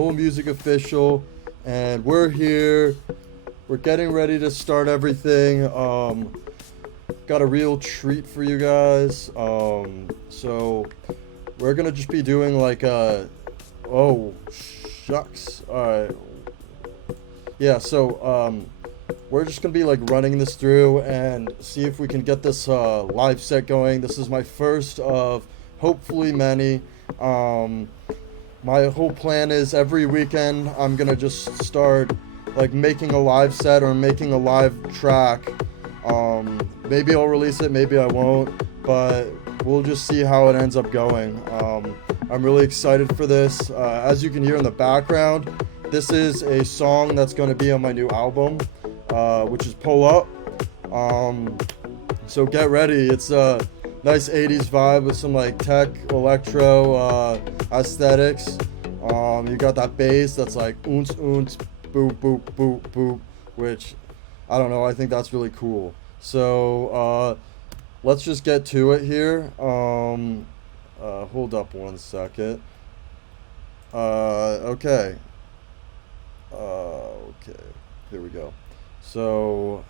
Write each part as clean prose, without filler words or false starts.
Whole Music Official, and we're here. We're getting ready to start everything. Got a real treat for you guys. So we're gonna just be doing like oh shucks. All right. Yeah. We're just gonna be like running this through and see if we can get this live set going. This is my first of hopefully many. Um, my whole plan is every weekend I'm gonna just start like making a live set or making a live track. Maybe I'll release it, maybe I won't, but we'll just see how it ends up going. I'm really excited for this. As you can hear in the background, this is a song that's going to be on my new album, which is Pull Up. So get ready. It's a nice 80s vibe with some like tech, electro aesthetics. You got that bass that's like oons oons, boop boop boop boop, which I don't know. I think that's really cool. So let's just get to it here. Hold up one second. Okay. Okay. Here we go. So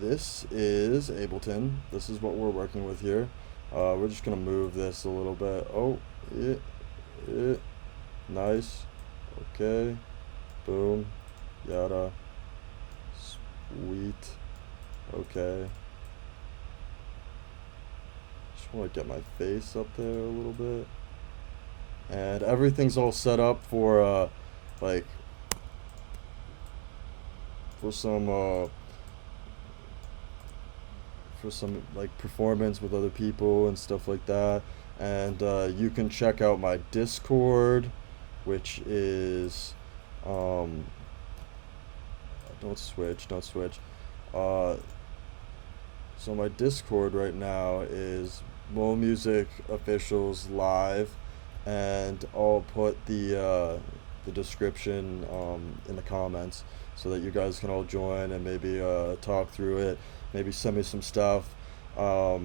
this is Ableton. This is what we're working with here. We're just gonna move this a little bit. Oh, yeah, nice. Okay. Boom. Yada. Sweet. Okay. Just want to get my face up there a little bit. And everything's all set up for like for some uh for some like performance with other people and stuff like that. And you can check out my Discord, which is um don't switch. Uh, so my Discord right now is Mo Music Officials Live, and I'll put the description in the comments so that you guys can all join and maybe talk through it. Maybe send me some stuff. I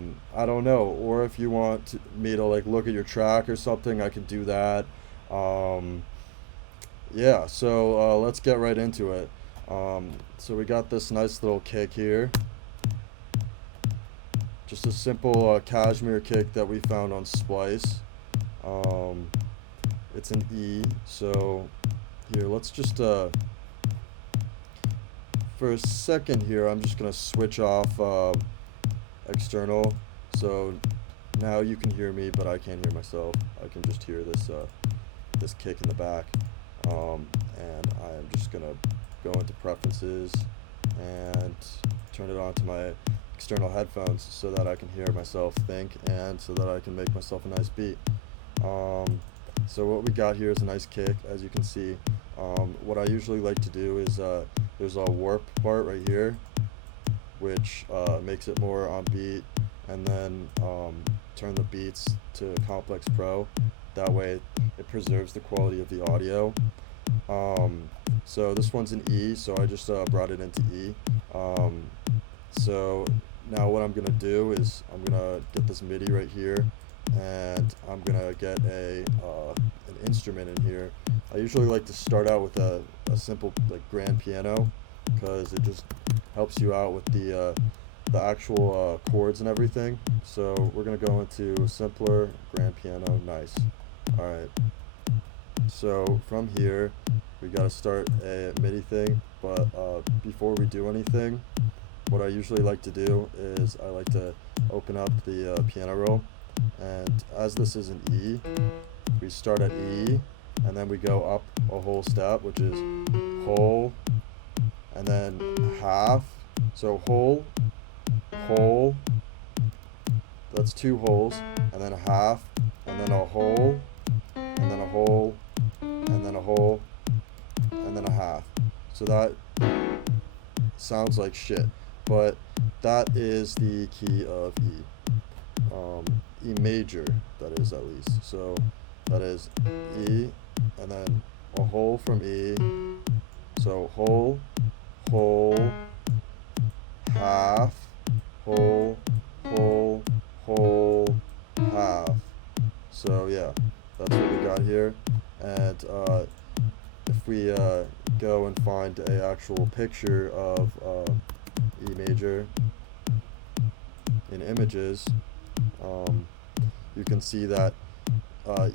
don't know, or if you want me to like look at your track or something, I can do that. Um, yeah, so let's get right into it. So we got this nice little kick here. Just a simple cashmere kick that we found on Splice. Um, it's an E. So here, let's just for a second here, I'm just gonna switch off external. So now you can hear me, but I can't hear myself. I can just hear this kick in the back. And I'm just gonna go into preferences and turn it on to my external headphones so that I can hear myself think and so that I can make myself a nice beat. Um, so what we got here is a nice kick, as you can see. What I usually like to do is there's a warp part right here, which makes it more on beat, and then turn the beats to Complex Pro. That way it preserves the quality of the audio. Um, so this one's an E, so I just brought it into E. Um, so now what I'm gonna do is I'm gonna get this MIDI right here, and I'm gonna get an instrument in here. I usually like to start out with a simple like grand piano, because it just helps you out with the actual chords and everything. So we're gonna go into simpler grand piano. Nice. All right. So from here, we gotta start a MIDI thing, but before we do anything, what I usually like to do is I like to open up the piano roll, and as this is an E, we start at E, and then we go up a whole step, which is whole, and then half. So whole, whole, that's two holes, and then a half, and then a whole, and then a whole, and then a whole, and then a half. So that sounds like shit, but that is the key of E. E major, that is, at least. So that is E, and then a whole from E. So whole, whole, half, whole, whole, whole, half. So yeah, that's what we got here. And if we go and find a actual picture of E major in images, you can see that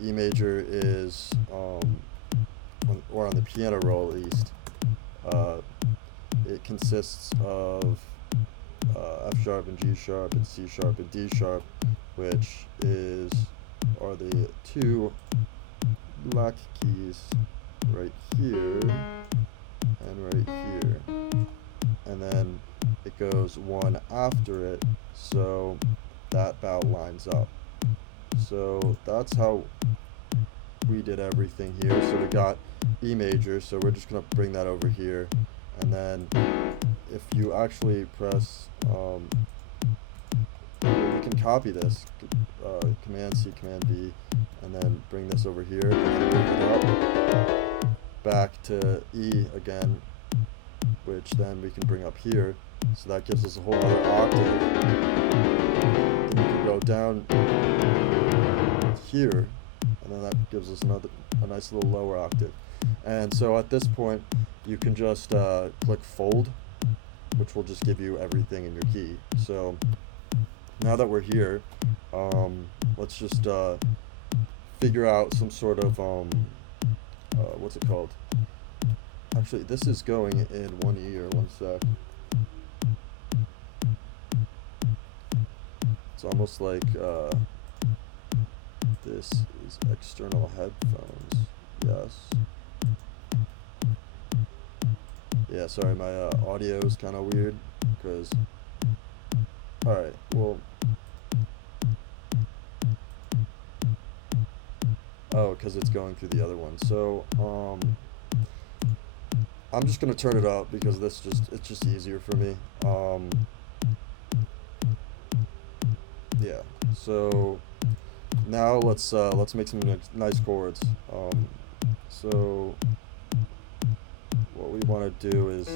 E major is, or on the piano roll at least, it consists of F sharp and G sharp and C sharp and D sharp, which are the two black keys right here and right here, and then it goes one after it, so that about lines up. So that's how we did everything here. So we got E major, so we're just gonna bring that over here, and then if you actually press, you can copy this, Command C, Command V, and then bring this over here, and move it up, back to E again, which then we can bring up here, so that gives us a whole other octave. Then we can go down here, and then that gives us a nice little lower octave. And so at this point, you can just click Fold, which will just give you everything in your key. So now that we're here, let's just figure out some sort of, what's it called? Actually, this is going in one ear, one sec. It's almost like this is external headphones. Yes. Yeah, sorry, my audio is kind of weird, because, alright, well, oh, because it's going through the other one. So, I'm just going to turn it up, because it's just easier for me. Yeah, so now let's make some nice chords. So what we want to do is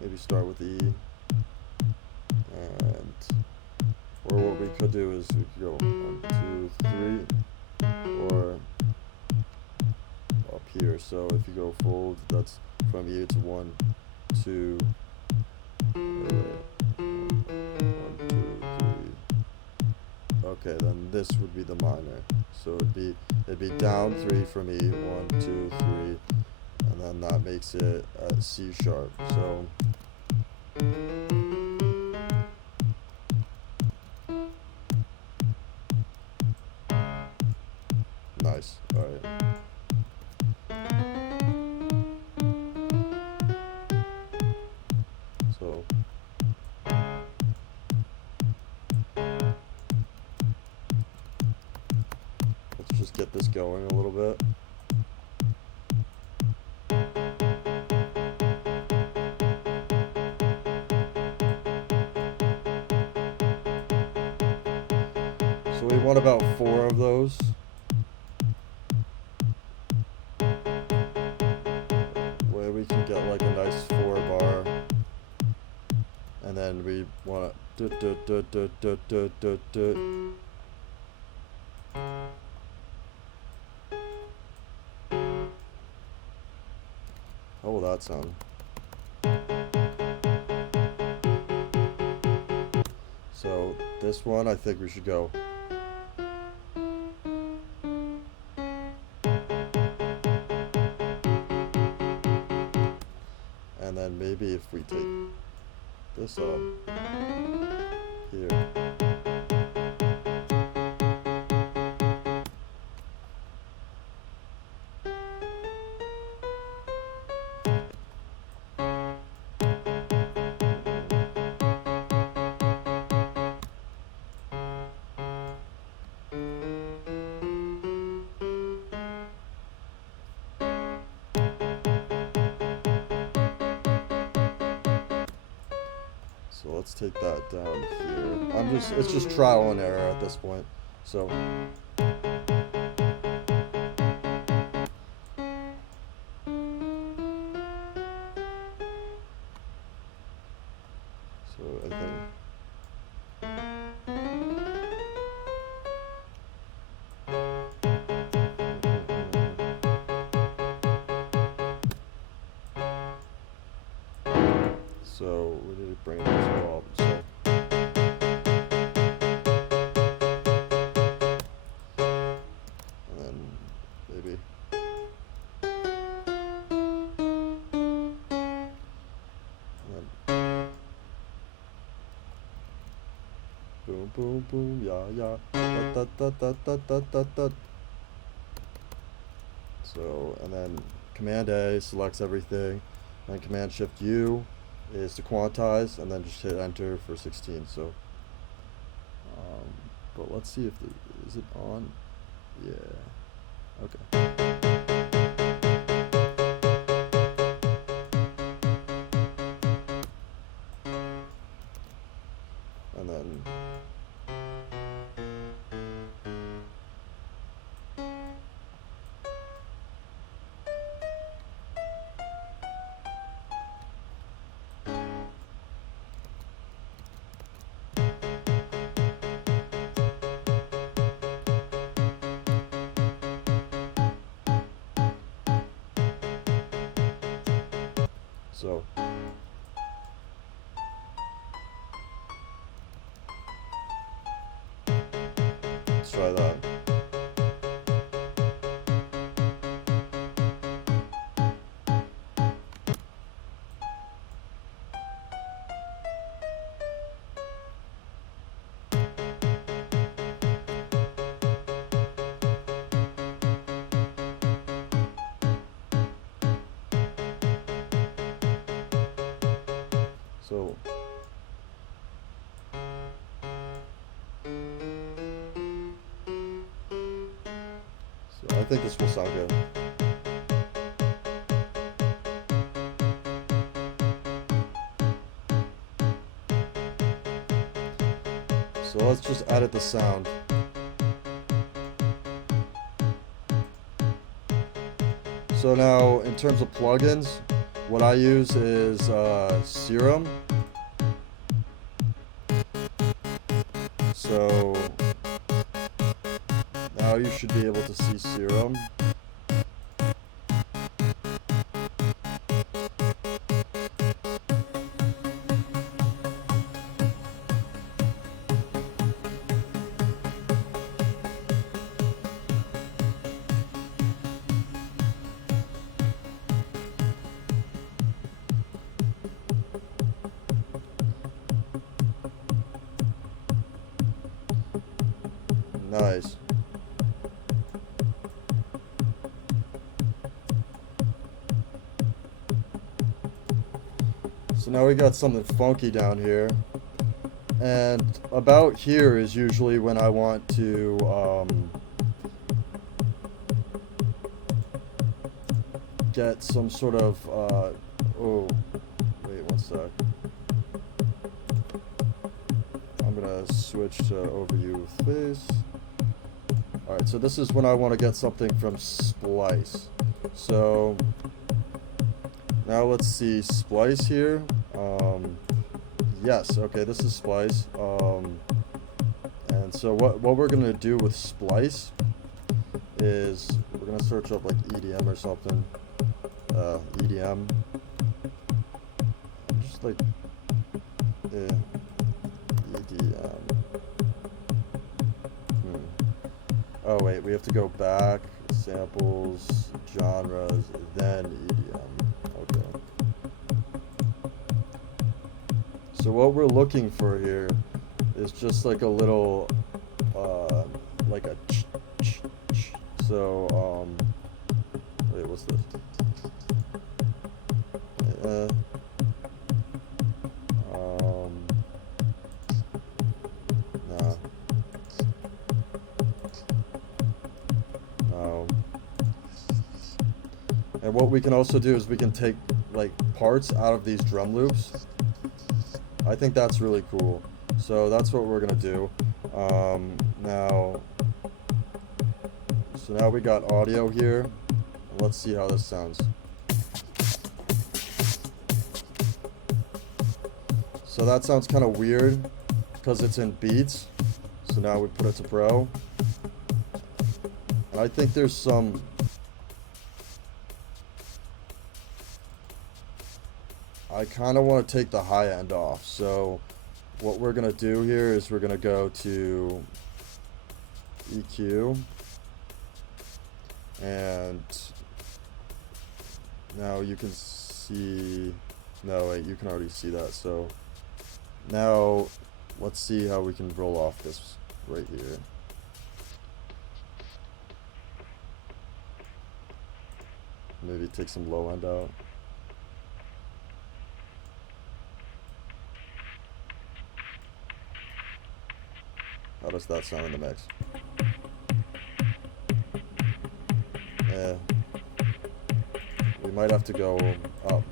maybe start with E, or what we could do is we could go 1, 2, 3, or up here. So if you go fold, that's from E to 1, 2, 1, 2, 3. Okay, then this would be the minor. So it'd be down 3 from E, 1, 2, 3, and then that makes it C sharp. So nice. All right. So let's just get this going a little bit. So we want about 4 of those. Where we can get like a nice 4 bar. And then we want to how will that sound? So this one, I think we should go. And then maybe if we take this up here. So let's take that down here. It's just trial and error at this point. So I think So we need to bring it as well. So and then maybe. And then boom, boom, boom, yeah, yeah. Da, da, da, da, da, da, da. So, and then Command A selects everything, and Command Shift U is to quantize, and then just hit enter for 16. So, but let's see if is it on? Yeah. Okay. And then so let's try that. So I think this will sound good. So let's just edit the sound. So now, in terms of plugins, what I use is Serum. So now you should be able to see Serum. Nice. So now we got something funky down here. And about here is usually when I want to get some sort of oh, wait one sec. I'm gonna switch to overview with face. Alright, so this is when I want to get something from Splice. So now let's see Splice here. Yes, okay, this is Splice. And so what we're gonna do with Splice is we're gonna search up like EDM or something. EDM. Just like EDM. Oh wait, we have to go back, samples, genres, then EDM. Okay. So what we're looking for here is just like a little, like a so, wait, what's this? Nah. And what we can also do is we can take like parts out of these drum loops. I think that's really cool. So that's what we're gonna do. Now, so now we got audio here. Let's see how this sounds. So that sounds kind of weird because it's in beats. So now we put it to pro. And I think there's some I kind of want to take the high end off. So what we're going to do here is we're going to go to EQ, and now you can see, no wait, you can already see that. So now let's see how we can roll off this right here. Maybe take some low end out. How does that sound in the mix? Yeah. We might have to go up.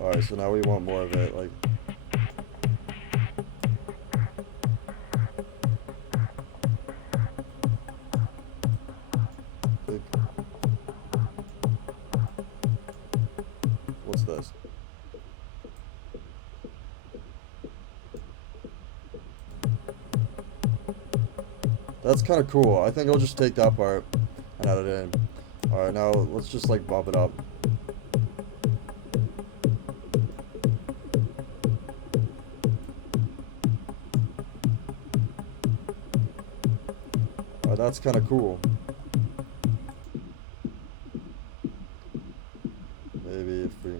Alright, so now we want more of it, like... What's this? That's kind of cool. I think I'll just take that part and add it in. Alright, now let's just like bump it up. Alright, that's kind of cool. Maybe if we...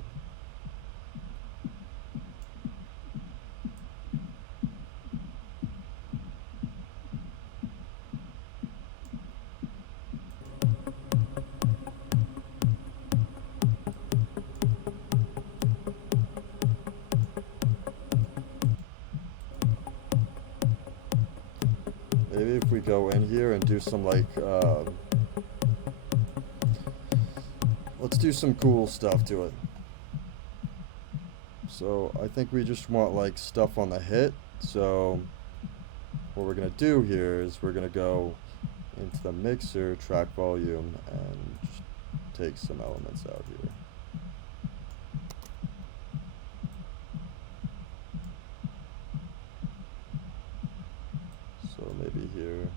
Maybe if we go in here and do some like, let's do some cool stuff to it. So I think we just want like stuff on the hit. So what we're gonna do here is we're gonna go into the mixer, track volume, and just take some elements out here. So maybe here.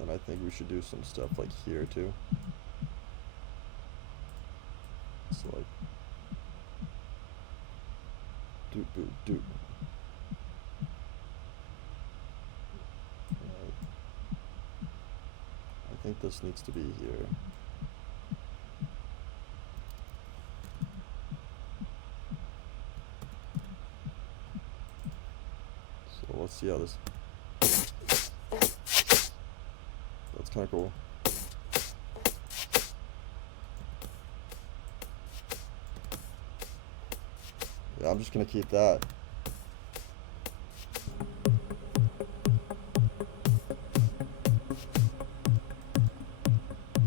And I think we should do some stuff like here too. So like doop boop doop. I think this needs to be here. So let's see how this... That's kind of cool. Yeah, I'm just gonna keep that.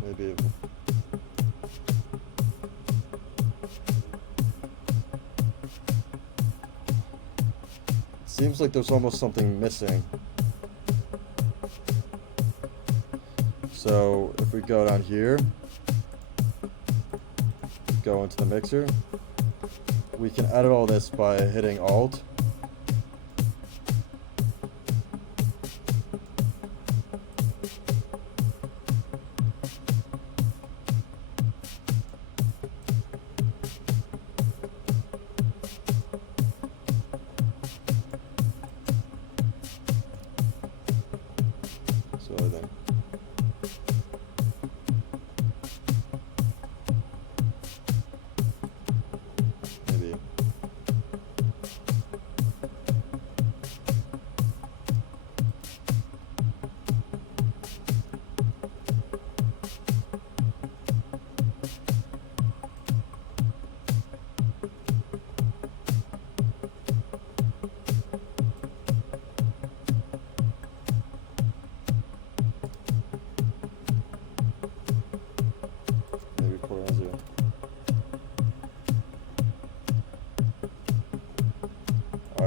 Maybe it... Seems like there's almost something missing. So if we go down here, go into the mixer, we can edit all this by hitting Alt. So I think maybe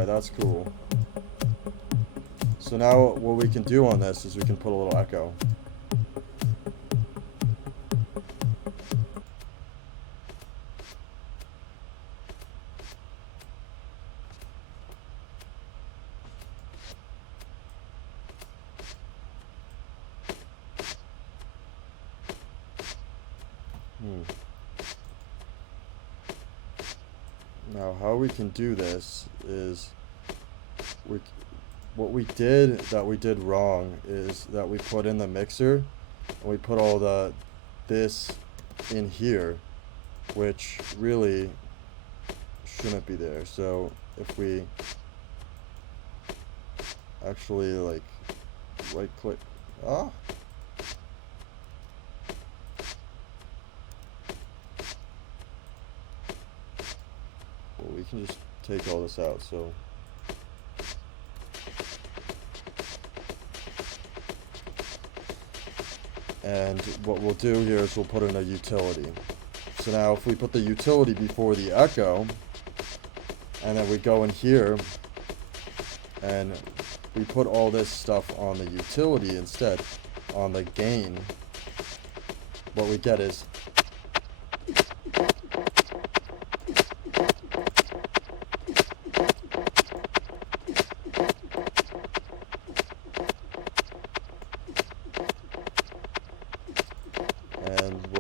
that's cool. So now what we can do on this is we can put a little echo. Now how we can do this is what we did wrong is that we put in the mixer and we put all this in here, which really shouldn't be there. So if we actually like right click, well, we can just take all this out. So and what we'll do here is we'll put in a utility. So now if we put the utility before the echo, and then we go in here and we put all this stuff on the utility instead, on the gain, what we get is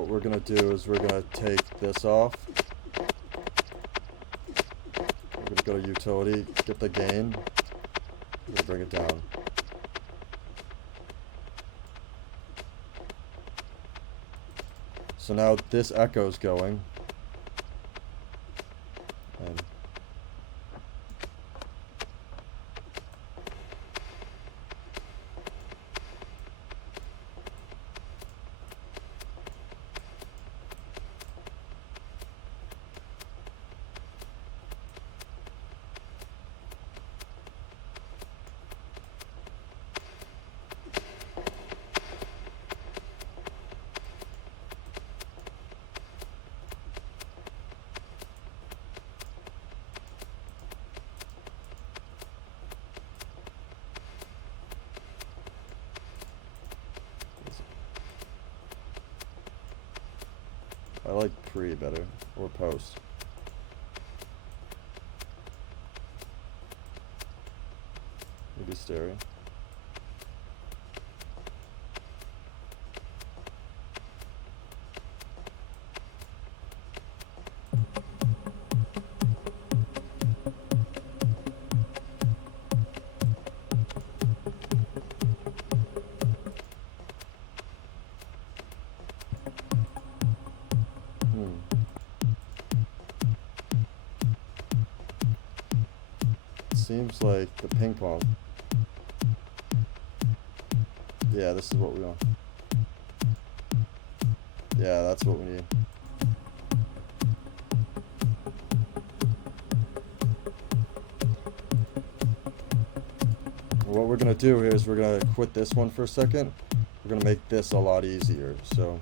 we're going to do is we're going to take this off. We're going to go to utility, get the gain, we're going to bring it down. So now this echo's going. And I like pre better, or post. Maybe stereo. Seems like the ping pong. Yeah, this is what we want. Yeah, that's what we need. What we're gonna do here is we're gonna quit this one for a second. We're gonna make this a lot easier. So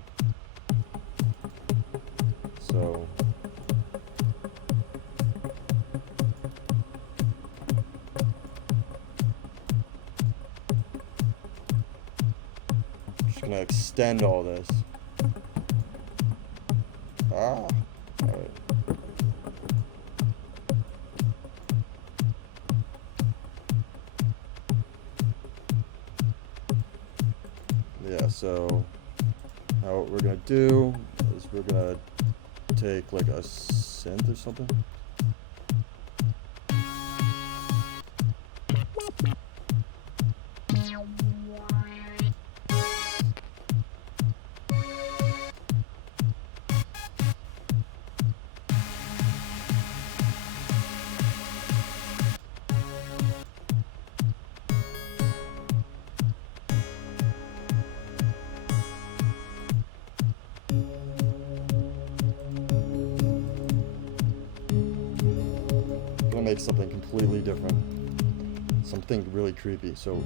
gonna extend all this. Alright. Yeah, so now what we're gonna do is we're gonna take like a synth or something. Make something completely different, something really creepy. So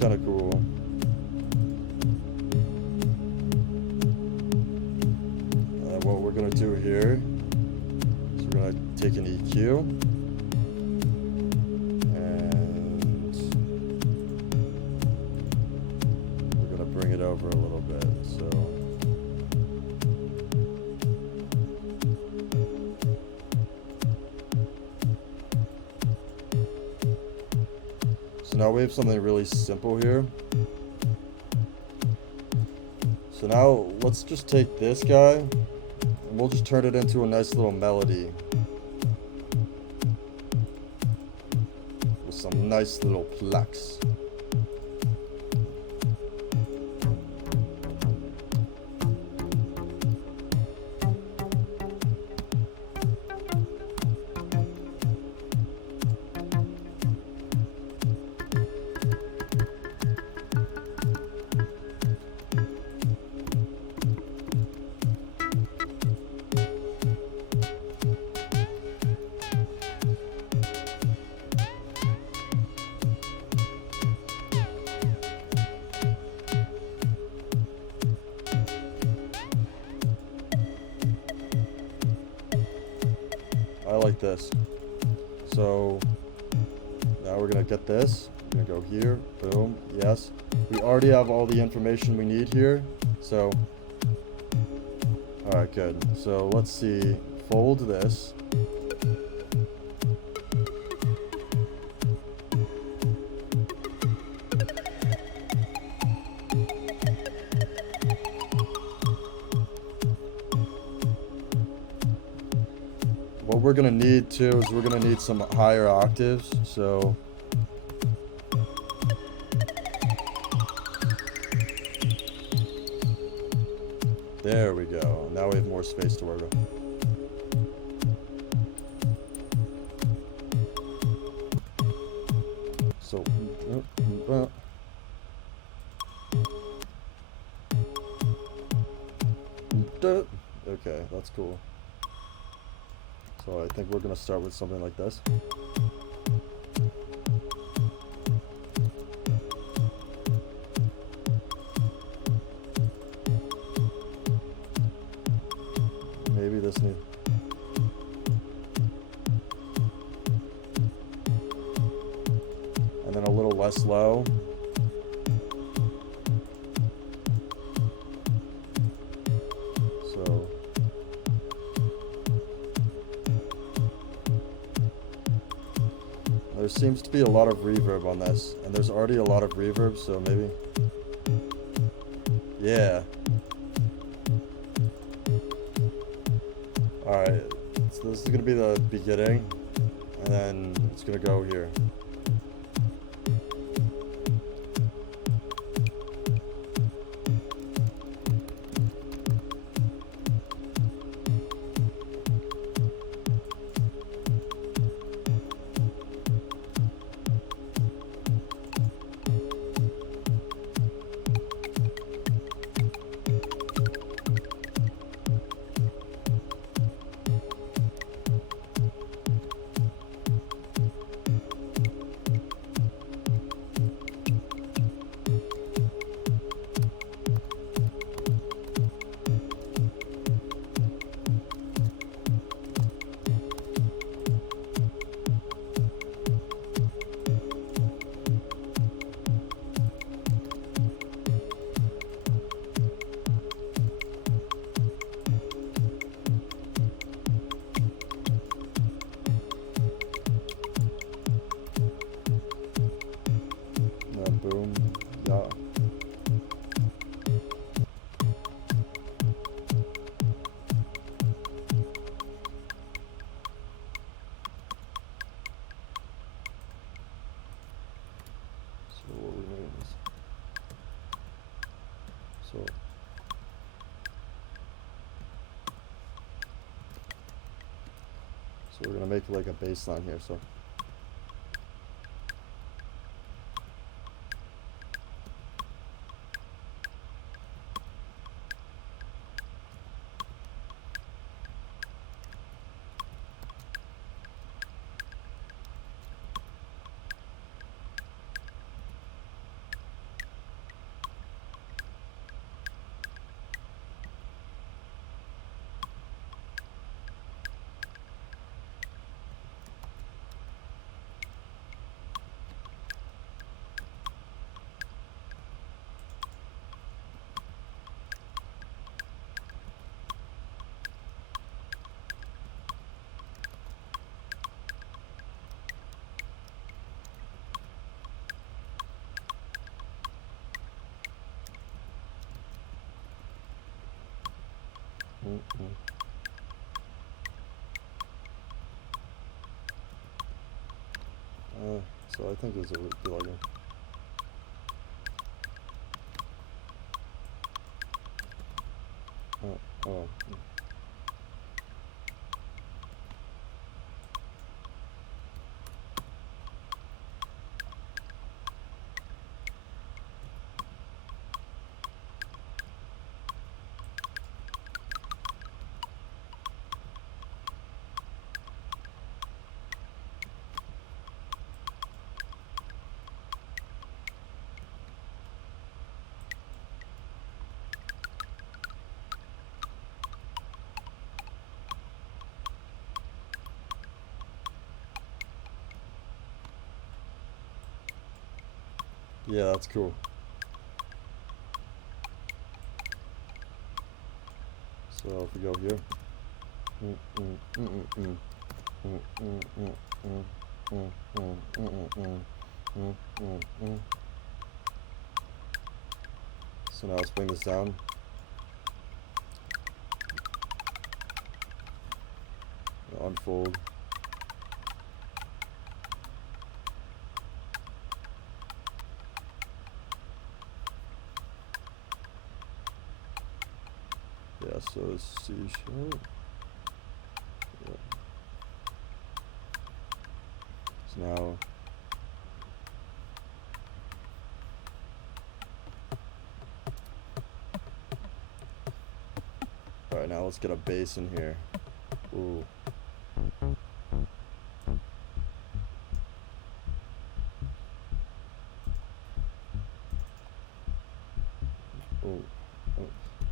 kind of cool. What we're gonna do here is we're gonna take an EQ and we're gonna bring it over a little bit. So now we have something really simple here. So now let's just take this guy and we'll just turn it into a nice little melody with some nice little plucks. I like this. So now we're gonna get this. We're gonna go here, boom, yes. We already have all the information we need here. So, all right, good. So let's see, fold this. What we're gonna need too is we're gonna need some higher octaves, so there we go. Now we have more space to work with. So okay, that's cool. So I think we're gonna start with something like this. Maybe this needs. And then a little less low. So there seems to be a lot of reverb on this, and there's already a lot of reverb, so maybe, yeah. Alright, so this is gonna be the beginning, and then it's gonna go here. Boom, yeah. So what we need is, so we're gonna make like a baseline here, so So I think this would be like a... oh. Yeah, that's cool. So if we go here. So now let's bring this down. Unfold. Yeah, so it's C sharp. Yeah. So now alright, now let's get a bass in here. Ooh.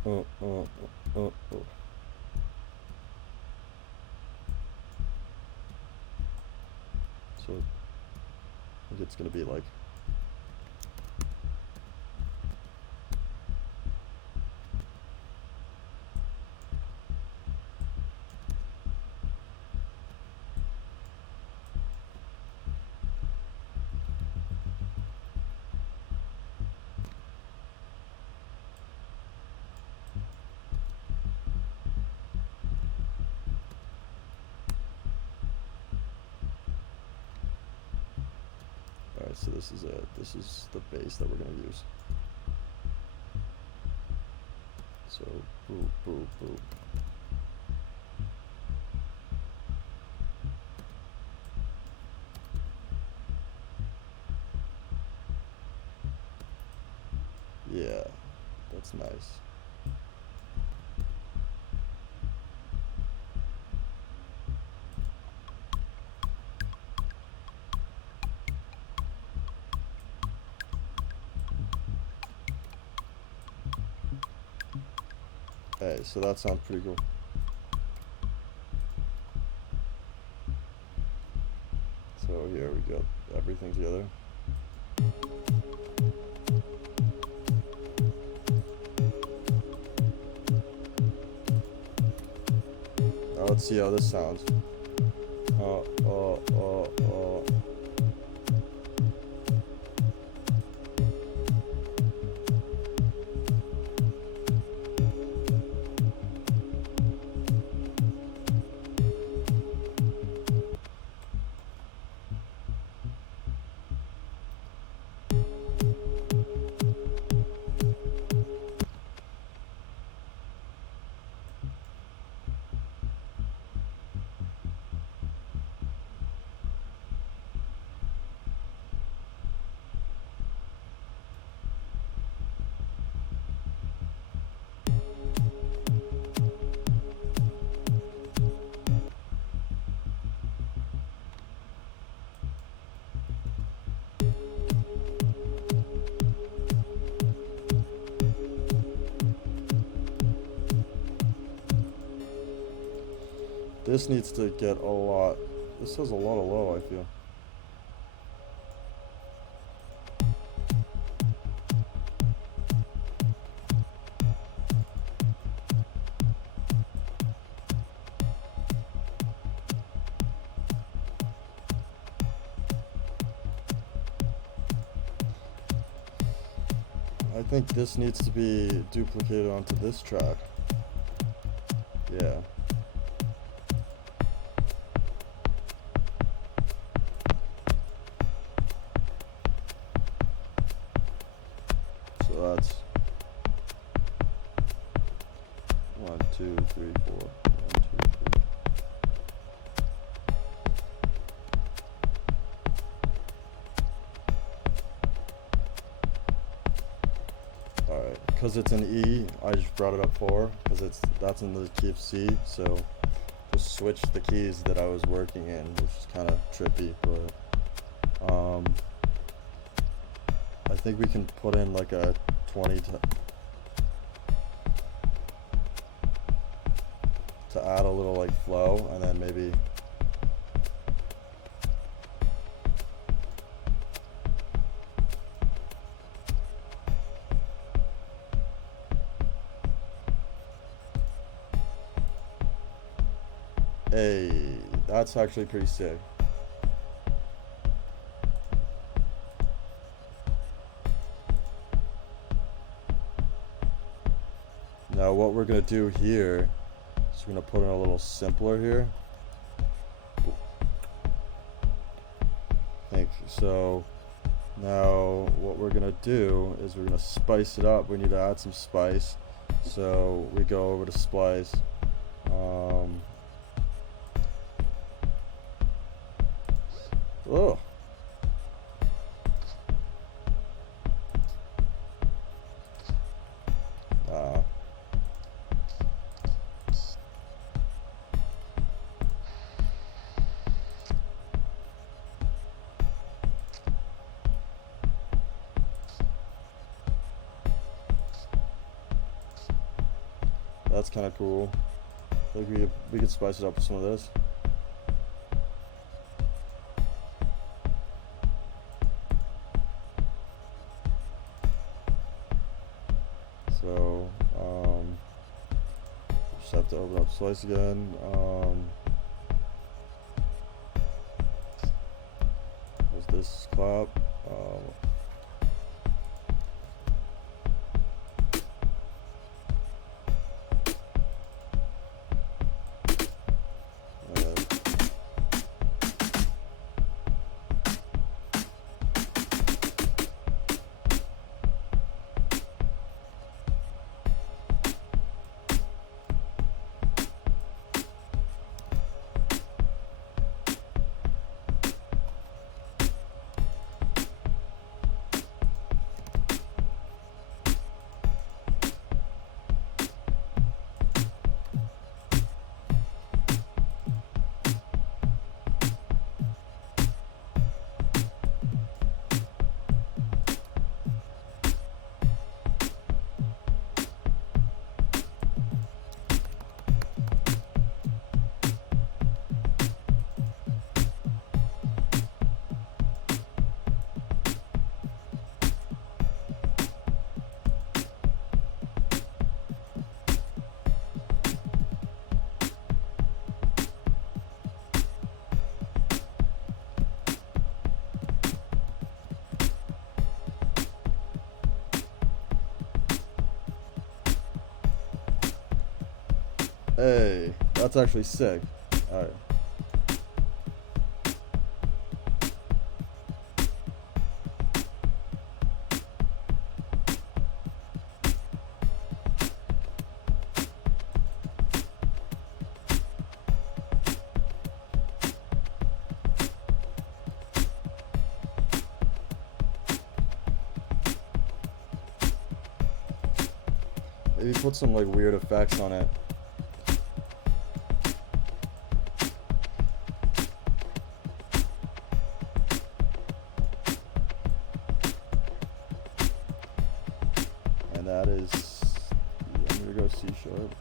Oh. So I think it's gonna be like so this is it. This is the bass that we're gonna use. So boop, boop, boop. Yeah, that's nice. Hey, so that sounds pretty cool. So here we got everything together. Now let's see how this sounds. This needs to get a lot. This has a lot of low, I feel. I think this needs to be duplicated onto this track. Yeah. So that's 1, 2, 3, 4. 1, 2, 3. Alright, because it's an E, I just brought it up 4, because that's in the key of C, so just switch the keys that I was working in, which is kind of trippy, but I think we can put in like a 20 to add a little like flow, and then maybe hey, that's actually pretty sick. Now what we're gonna do here is we're gonna put in a little simpler here. So now what we're gonna do is we're gonna spice it up. We need to add some spice. So we go over to splice. Oh. That's kind of cool. I think we could spice it up with some of this. So just have to open up slice again. What's this clap? Hey, that's actually sick. Alright. Maybe put some like weird effects on it. That is, I'm gonna go C sharp.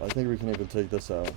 I think we can even take this out.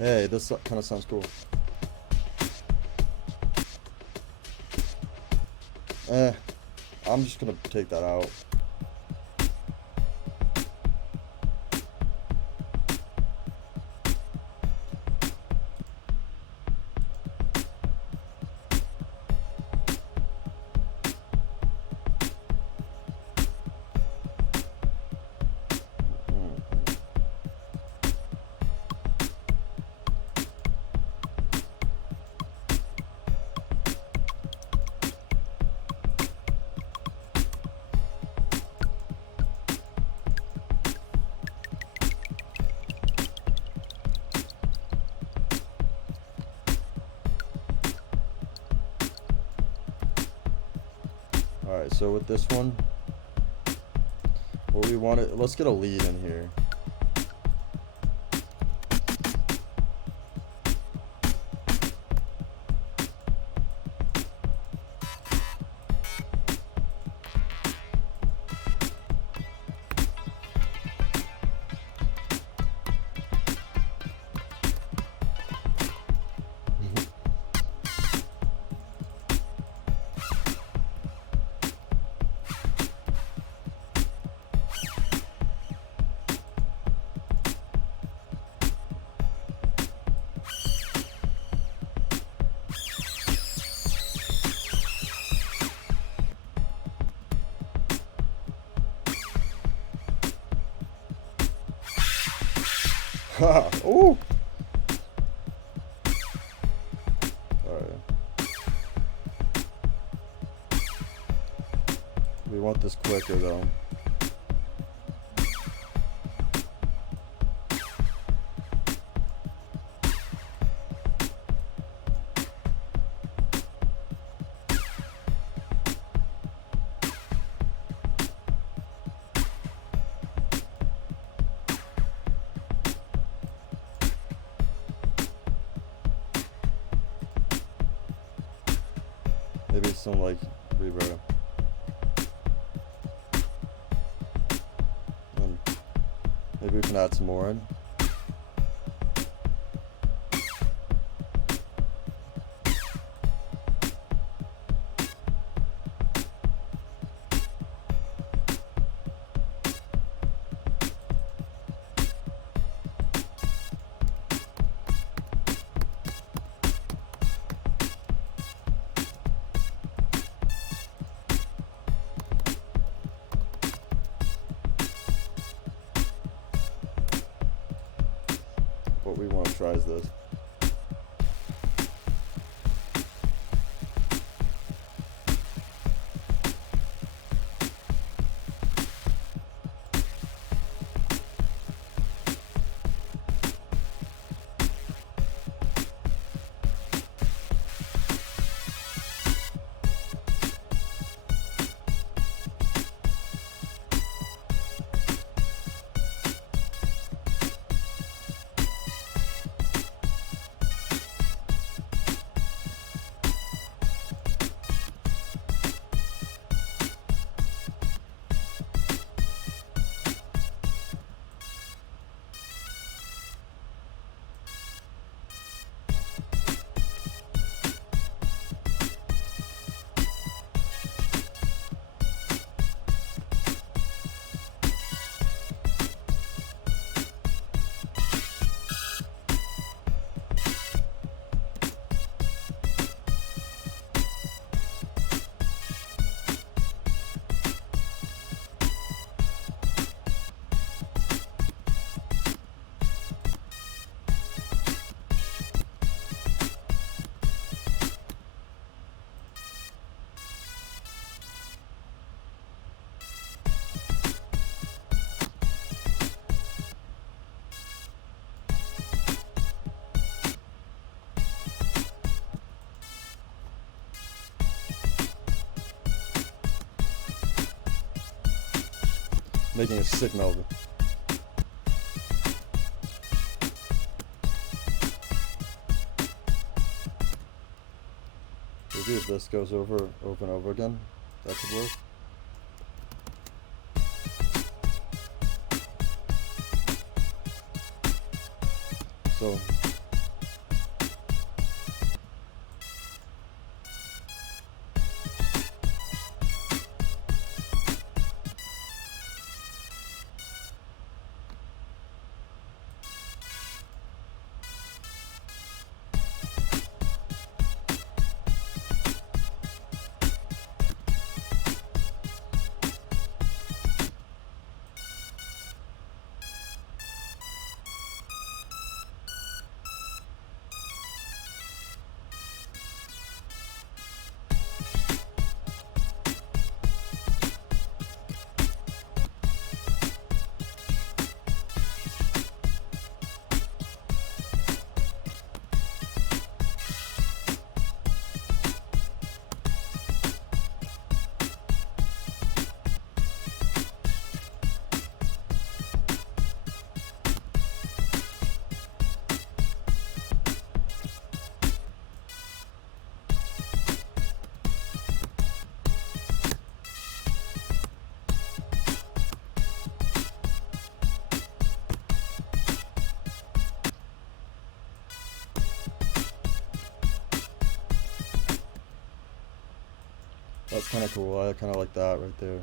Hey, this kind of sounds cool. Eh, I'm just gonna take that out. Alright, so with this one, what we want it, let's get a lead in here. Ooh! Alright. We want this quicker though. Maybe some like reverb. And maybe we can add some more in. What we want to try is this. Making a sick melody. Maybe if this goes over and over again, that could work. So That's kind of cool. I kind of like that right there.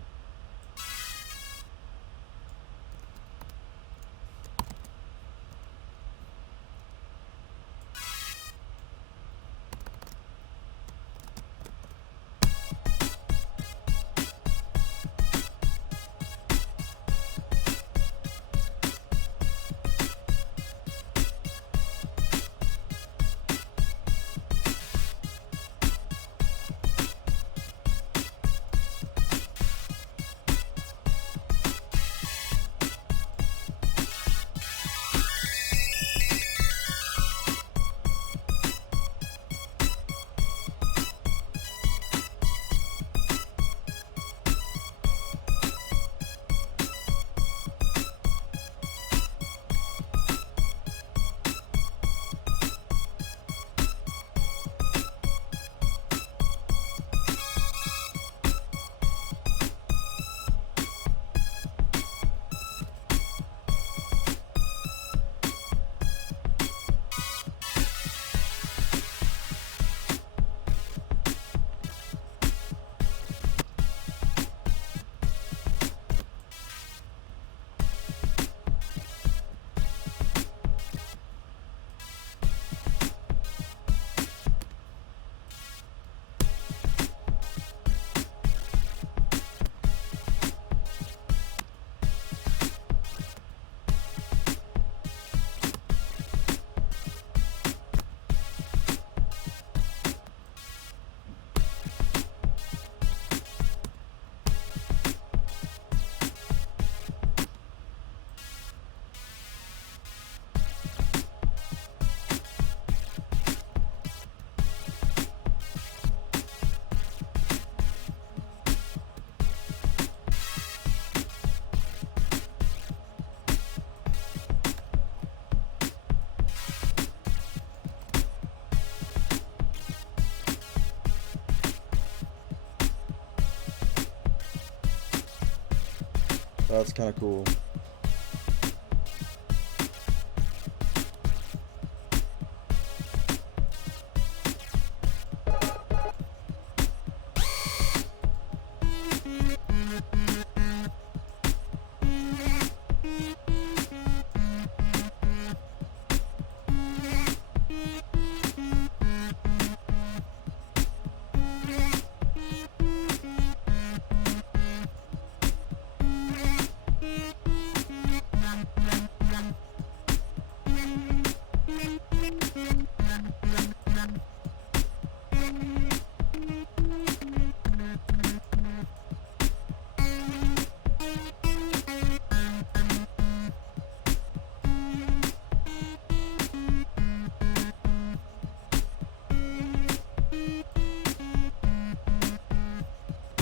That's kind of cool.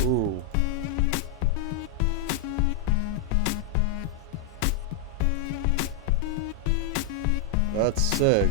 Ooh. That's sick.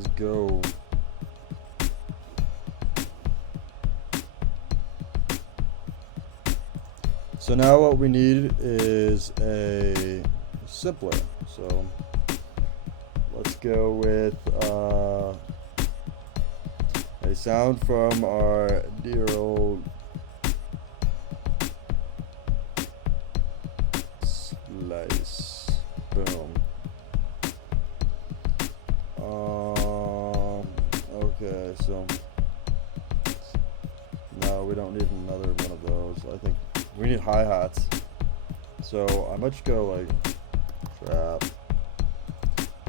Let's go. So now what we need is a simpler. So let's go with a sound from our dear old Slice. Boom. Okay, so no, we don't need another one of those. I think we need hi-hats. So I might just go like trap,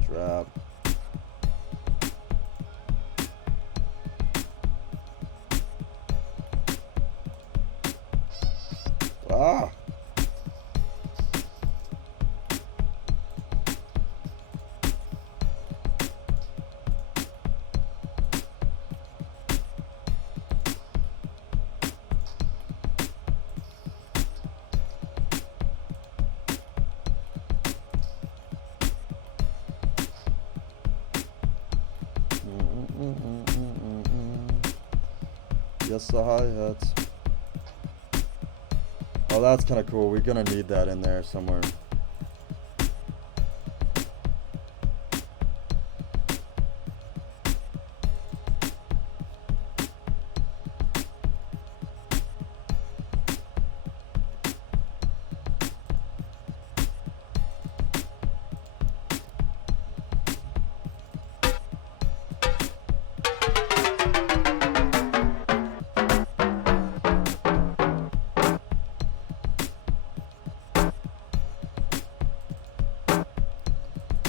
trap. Ah! Yes, the hi-hats. Oh, that's kind of cool. We're gonna need that in there somewhere.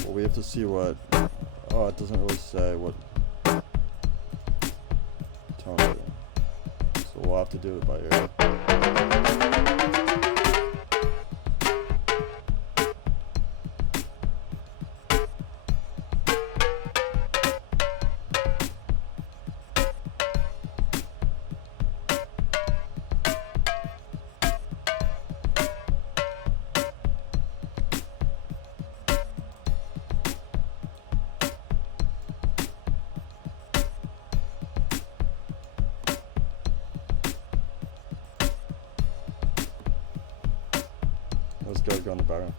Well, we have to see what... Oh, it doesn't really say what tone it is. So we'll have to do it by ear. Let's go in the background.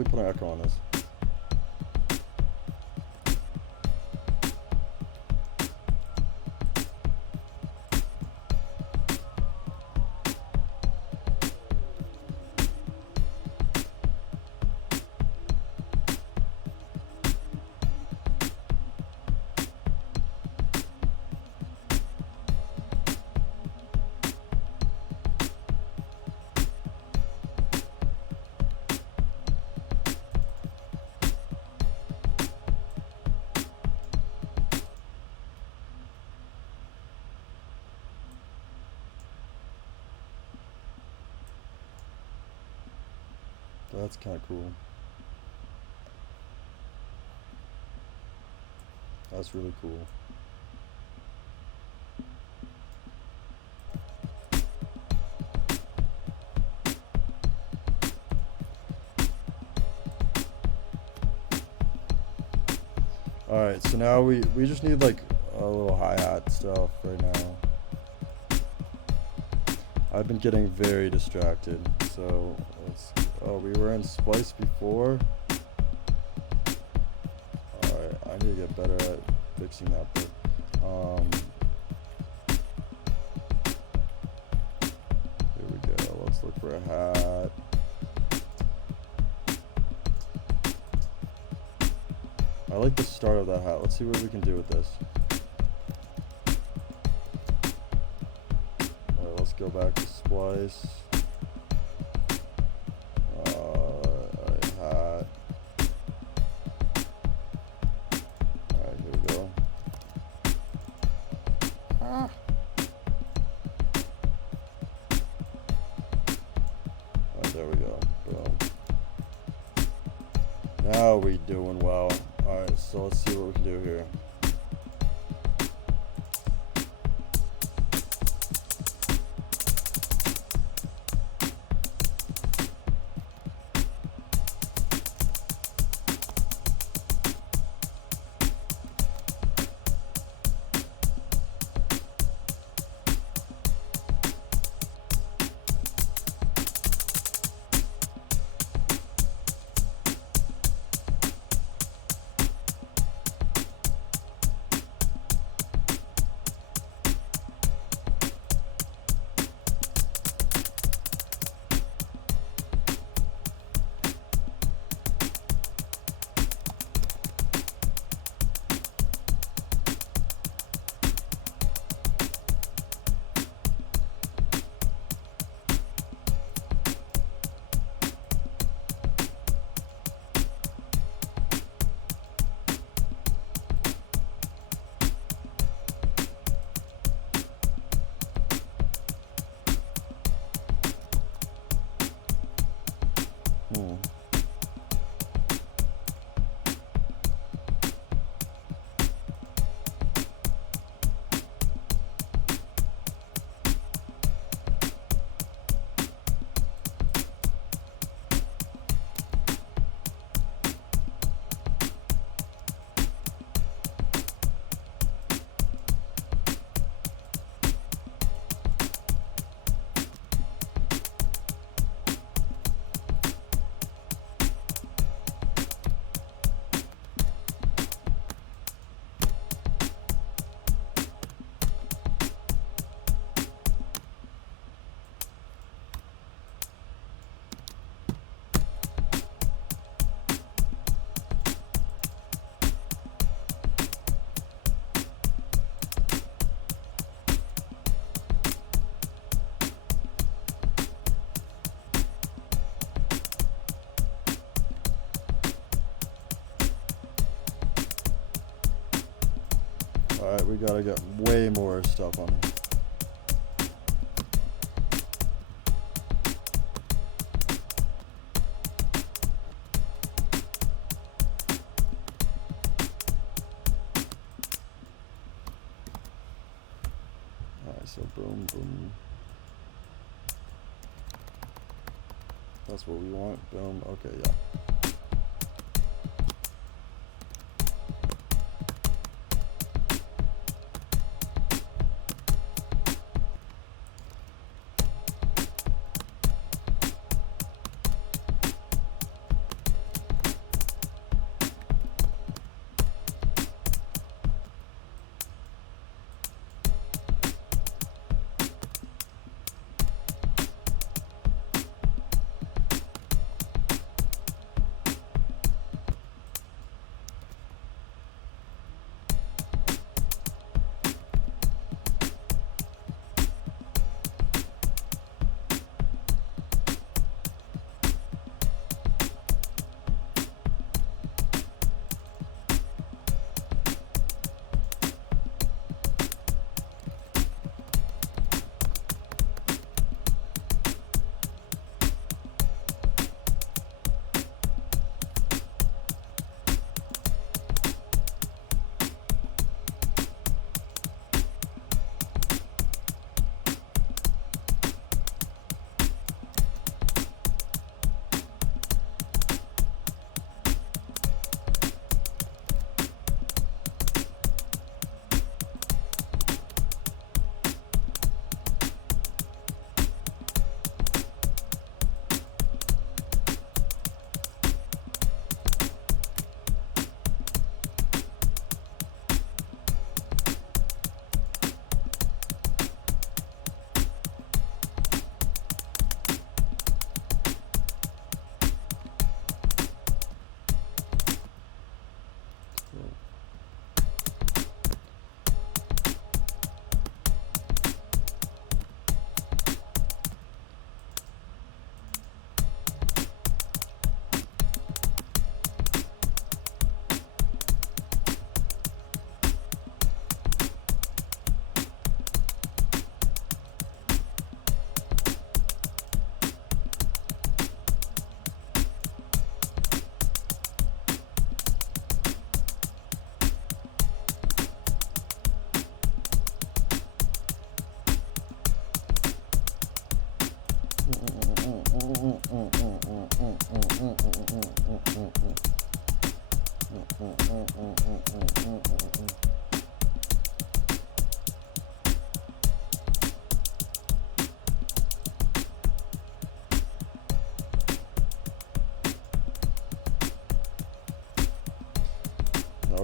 we put an echo on this? That's kind of cool. That's really cool. Alright, so now we just need like a little hi-hat stuff right now. I've been getting very distracted, so let's, oh, we were in Splice before. Alright, I need to get better at fixing that bit. Here we go, let's look for a hat. I like the start of that hat. Let's see what we can do with this. Alright, let's go back to Splice. Alright, hat. Alright, here we go. Alright, there we go. Boom. Now we're doing well. Alright, so let's see what we can do here. Alright, we gotta get way more stuff on it. Alright, so boom, boom. That's what we want. Boom. Okay, yeah.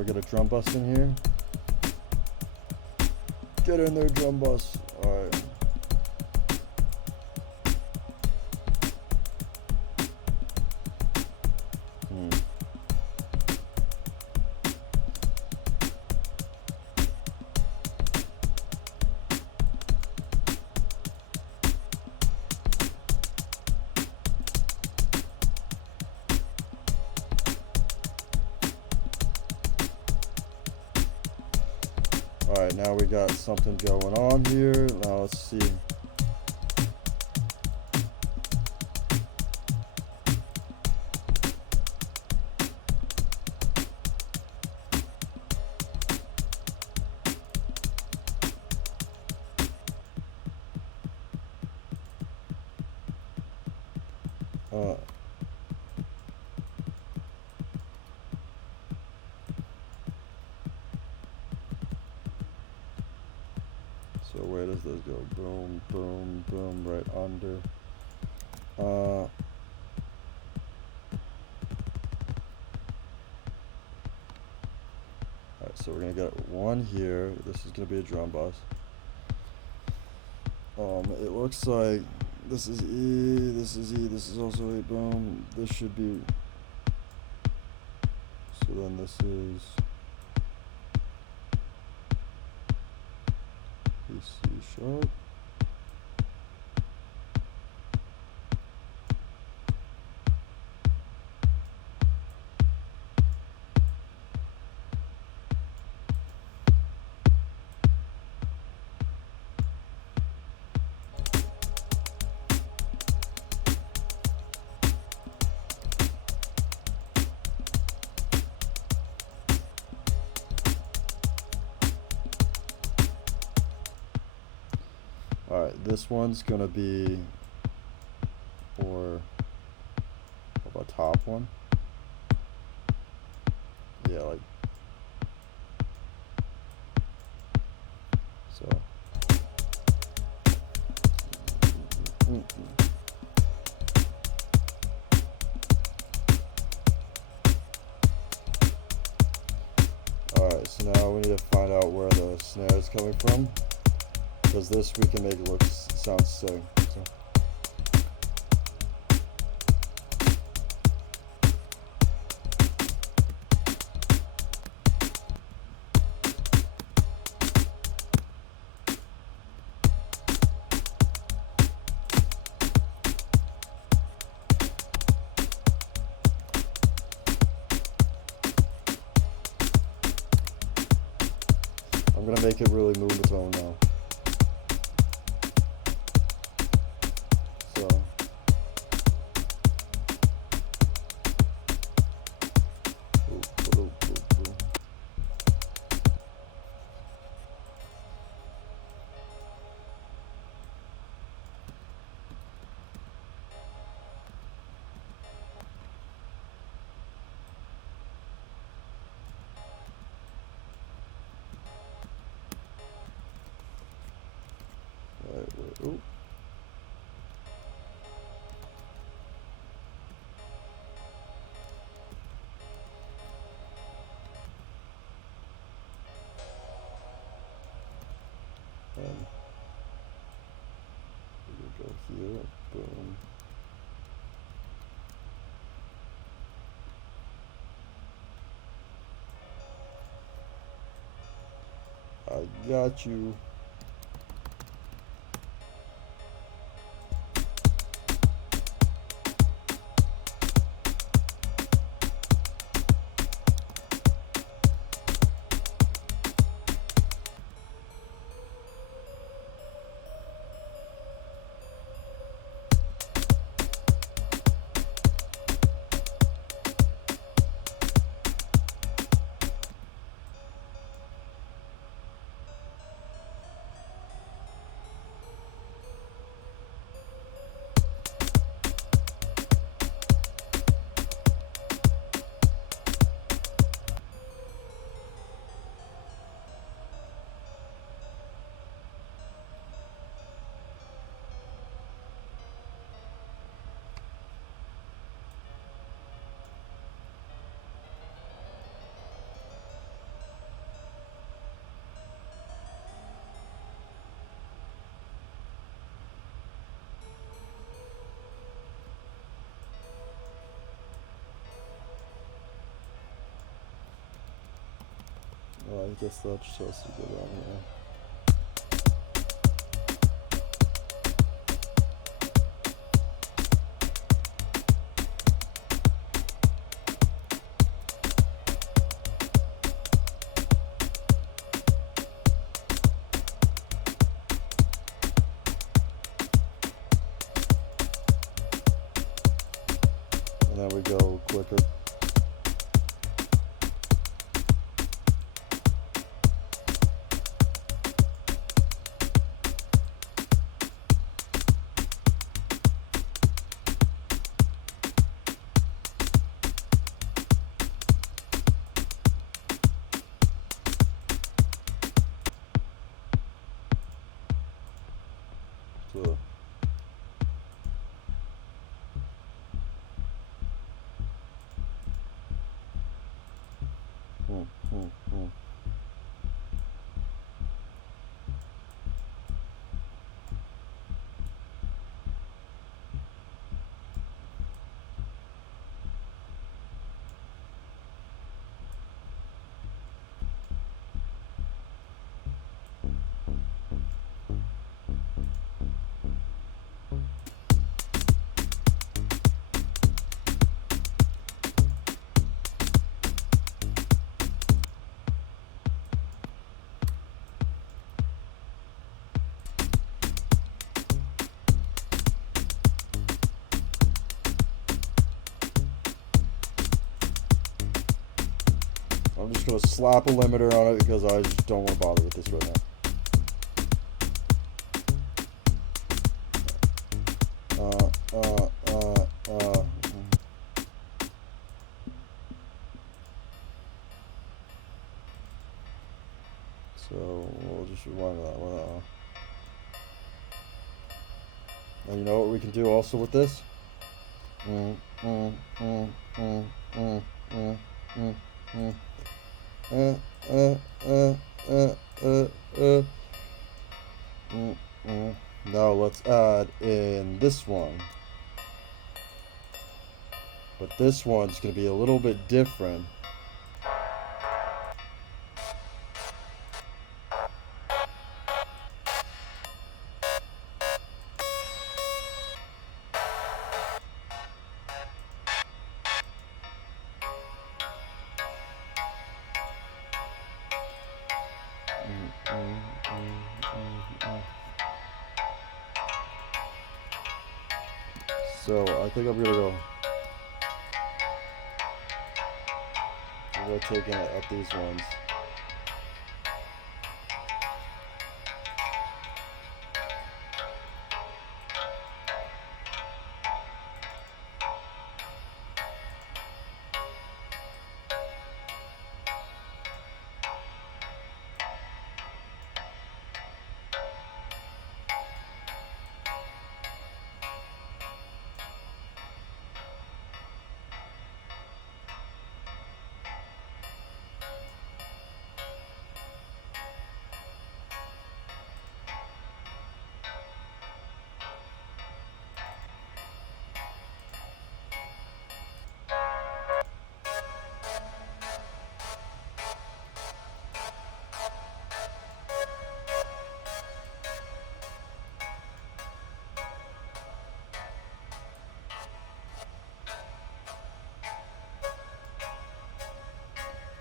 get a drum bus in here. Get in there, drum bus. Alright. Alright, now we got something going on here. Now let's see. So where does this go? Boom, boom, boom, right under. Alright, so we're gonna get one here. This is gonna be a drum bus. It looks like this is E, this is E, this is also E, boom. This should be, so then this is C sharp. Alright, this one's gonna be for a top one. Yeah, like so. Alright, so now we need to find out where the snare is coming from, because this we can make it look sound sick. So. I'm gonna make it really move its own now. So. Ooh. And we go here, boom. I got you. I guess that just has to go down here. And then we go quicker. So I'm just gonna slap a limiter on it because I just don't want to bother with this right now. So we'll just rewind that one. And you know what we can do also with this? Now let's add in this one. But this one's going to be a little bit different. So I think I'm gonna take it at these ones.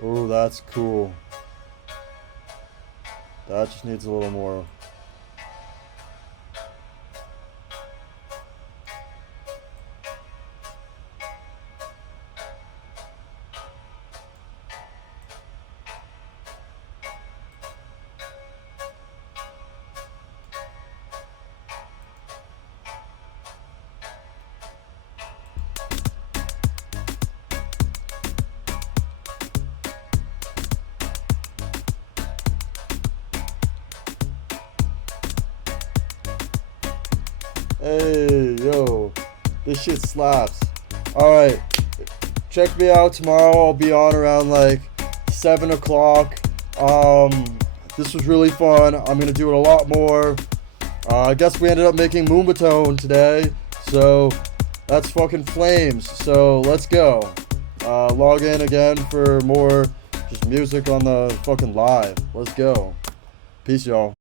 Oh, that's cool. That just needs a little more. Hey, yo, this shit slaps. Alright, check me out tomorrow. I'll be on around like 7 o'clock. This was really fun. I'm gonna do it a lot more. I guess we ended up making Moombatone today, so that's fucking flames. So let's go. Log in again for more Just music on the fucking live. Let's go. Peace, y'all.